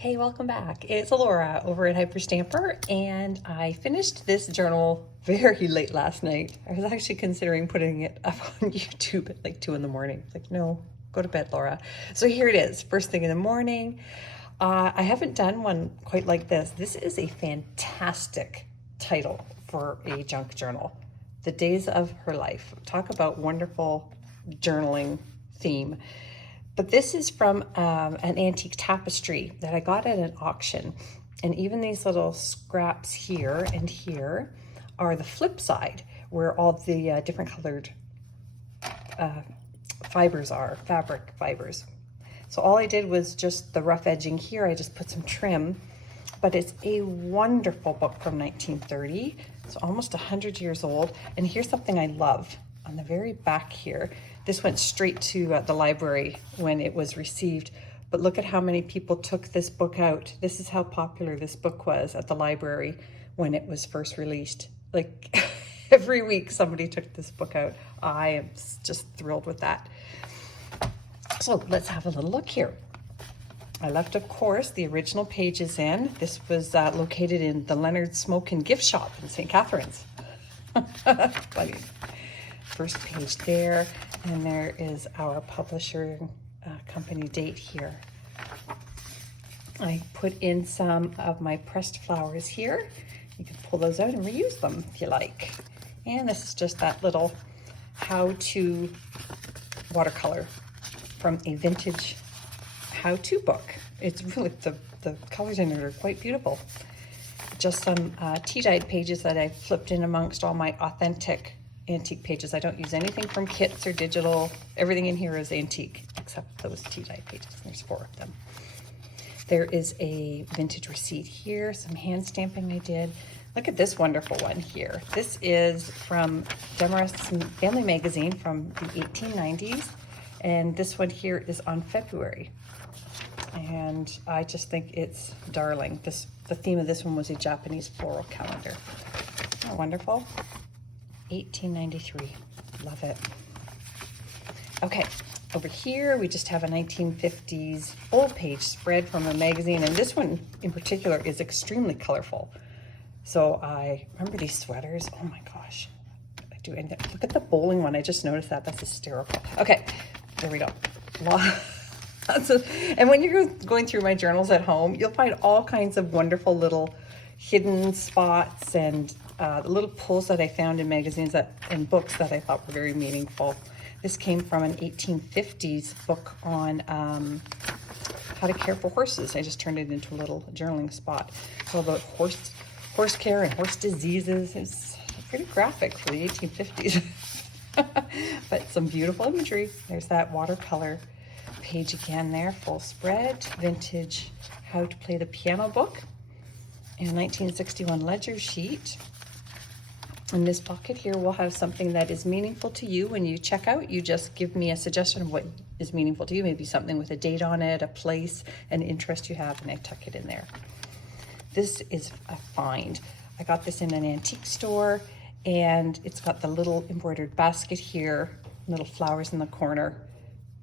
Hey, welcome back. It's Laura over at Hyperstamper, and I finished this journal very late last night. I was actually considering putting it up on YouTube at like 2 in the morning. Like, no, go to bed, Laura. So here it is, first thing in the morning. I haven't done one quite like this. This is a fantastic title for a junk journal. The Days of Her Life. Talk about wonderful journaling theme. But this is from an antique tapestry that I got at an auction. And even these little scraps here and here are the flip side, where all the different colored fibers are, fabric fibers. So all I did was just the rough edging here. I just put some trim, but it's a wonderful book from 1930. It's almost 100 years old. And here's something I love. On the very back here, this went straight to the library when it was received, but look at how many people took this book out. This is how popular this book was at the library when it was first released. Like every week somebody took this book out. I am just thrilled with that. So let's have a little look here. I left, of course, the original pages in. This was located in the Leonard Smoke and Gift Shop in St. Catharines. Funny. First page there, and there is our publisher company date here. I put in some of my pressed flowers here. You can pull those out and reuse them if you like. And this is just that little how-to watercolor from a vintage how-to book. It's really, the colors in it are quite beautiful. Just some tea-dyed pages that I flipped in amongst all my authentic antique pages. I don't use anything from kits or digital. Everything in here is antique except those tea-dye pages. There's 4 of them. There is a vintage receipt here, some hand stamping I did. Look at this wonderful one here. This is from Demarest's Family Magazine from the 1890s, and this one here is on February. And I just think it's darling. The theme of this one was a Japanese floral calendar. Isn't that wonderful? 1893. Love it. Okay, over here we just have a 1950s old page spread from a magazine, and this one in particular is extremely colorful. So I remember these sweaters. Oh my gosh. I do. And look at the bowling one. I just noticed that. That's hysterical. Okay, there we go. And when you're going through my journals at home, you'll find all kinds of wonderful little hidden spots and the little pulls that I found in magazines and books that I thought were very meaningful. This came from an 1850s book on how to care for horses. I just turned it into a little journaling spot. It's all about horse care and horse diseases. It's pretty graphic for the 1850s. But some beautiful imagery. There's that watercolor page again there, full spread, vintage how to play the piano book, and a 1961 ledger sheet. In this pocket here, we'll have something that is meaningful to you. When you check out, you just give me a suggestion of what is meaningful to you, maybe something with a date on it, a place, an interest you have, and I tuck it in there. This is a find. I got this in an antique store, and it's got the little embroidered basket here, little flowers in the corner,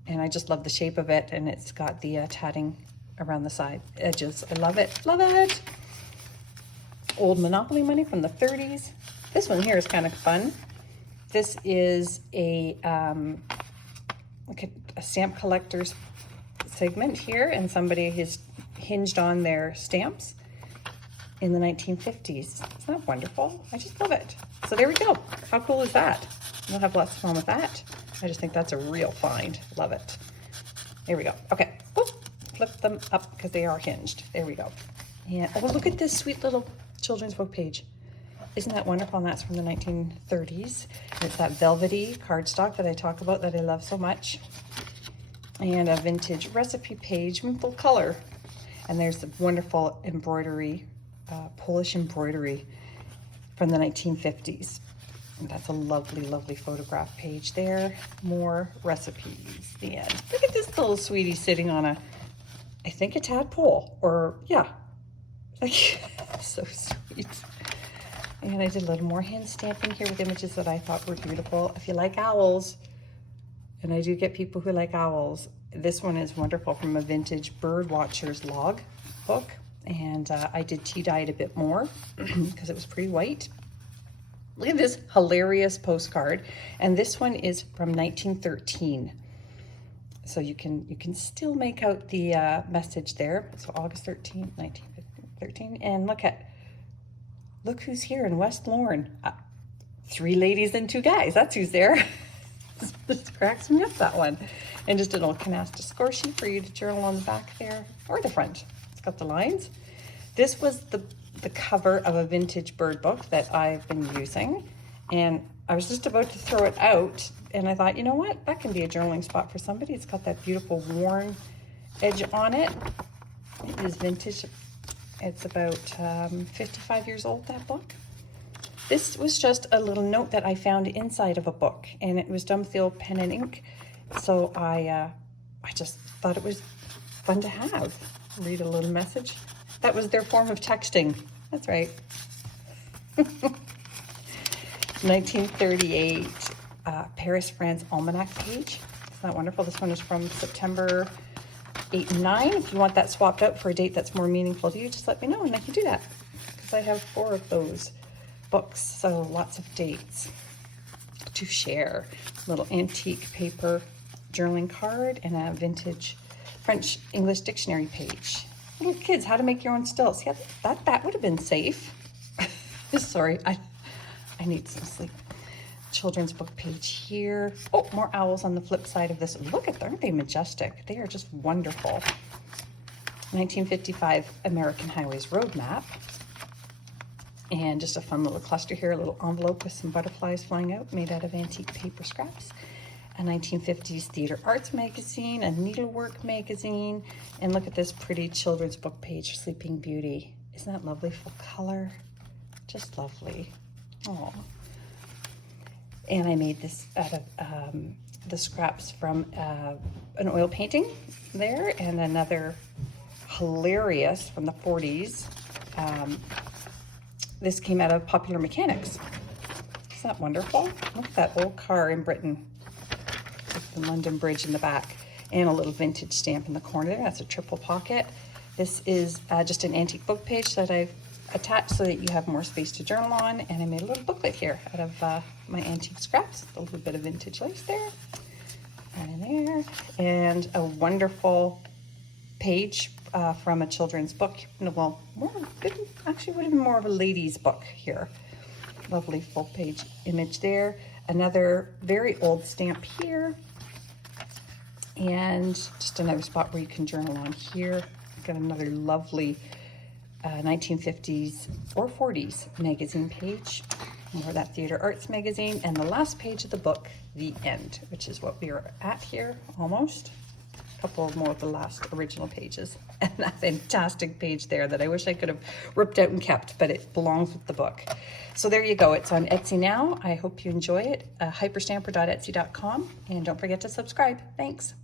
and I just love the shape of it, and it's got the tatting around the side edges. I love it, love it. Old Monopoly money from the 30s. This one here is kind of fun. This is a stamp collector's segment here, and somebody has hinged on their stamps in the 1950s. Isn't that wonderful? I just love it. So there we go. How cool is that? We'll have lots of fun with that. I just think that's a real find. Love it. There we go. Okay. Whoop. Flip them up because they are hinged. There we go. And oh, look at this sweet little children's book page. Isn't that wonderful? And that's from the 1930s. It's that velvety cardstock that I talk about that I love so much. And a vintage recipe page in full color. And there's the wonderful embroidery, Polish embroidery from the 1950s. And that's a lovely, lovely photograph page there. More recipes. The end. Look at this little sweetie sitting on I think a tadpole. Or, yeah. Like, so sweet. And I did a little more hand stamping here with images that I thought were beautiful. If you like owls, and I do get people who like owls, This one is wonderful, from a vintage bird watcher's log book. And I did tea dye it a bit more because it was pretty white. Look at this hilarious postcard. And this one is from 1913. So you can still make out the message there. So August 13th, 1913. And look who's here in West Lorne. 3 ladies and 2 guys. That's who's there. This cracks me up, that one. And just an old canasta score sheet for you to journal on the back there, or the front. It's got the lines. This was the cover of a vintage bird book that I've been using. And I was just about to throw it out, and I thought, you know what? That can be a journaling spot for somebody. It's got that beautiful worn edge on it. It is vintage. It's about 55 years old, that book. This was just a little note that I found inside of a book, and it was done with the old pen and ink. So I just thought it was fun to have. Read a little message. That was their form of texting. That's right. 1938, Paris, France Almanac page. Isn't that wonderful? This one is from September 8 and 9. If you want that swapped out for a date that's more meaningful to you, just let me know and I can do that. Because I have 4 of those books, so lots of dates to share. Little antique paper journaling card and a vintage French English dictionary page. Little kids, how to make your own stilts. Yeah, that would have been safe. Sorry, I need some sleep. Children's book page here. Oh, more owls on the flip side of this. Look at them, aren't they majestic? They are just wonderful. 1955 American Highways Road Map. And just a fun little cluster here, a little envelope with some butterflies flying out, made out of antique paper scraps. A 1950s theater arts magazine, a needlework magazine, and look at this pretty children's book page, Sleeping Beauty. Isn't that lovely? Full color, just lovely. Oh. And I made this out of the scraps from an oil painting there, and another hilarious from the 40s. This came out of Popular Mechanics. Isn't that wonderful? Look at that old car in Britain with the London Bridge in the back, and a little vintage stamp in the corner there. That's a triple pocket. This is just an antique book page that I've attached so that you have more space to journal on, and I made a little booklet here out of my antique scraps. A little bit of vintage lace there, and in there, and a wonderful page from a children's book. Well, actually would have been more of a lady's book here. Lovely full page image there. Another very old stamp here, and just another spot where you can journal on here. Got another lovely 1950s or 40s magazine page. More of that theater arts magazine, and the last page of the book, the end, which is what we are at here almost. A couple more of the last original pages, and that fantastic page there that I wish I could have ripped out and kept, but it belongs with the book. So there you go. It's on Etsy now. I hope you enjoy it. Hyperstamper.etsy.com, and don't forget to subscribe. Thanks.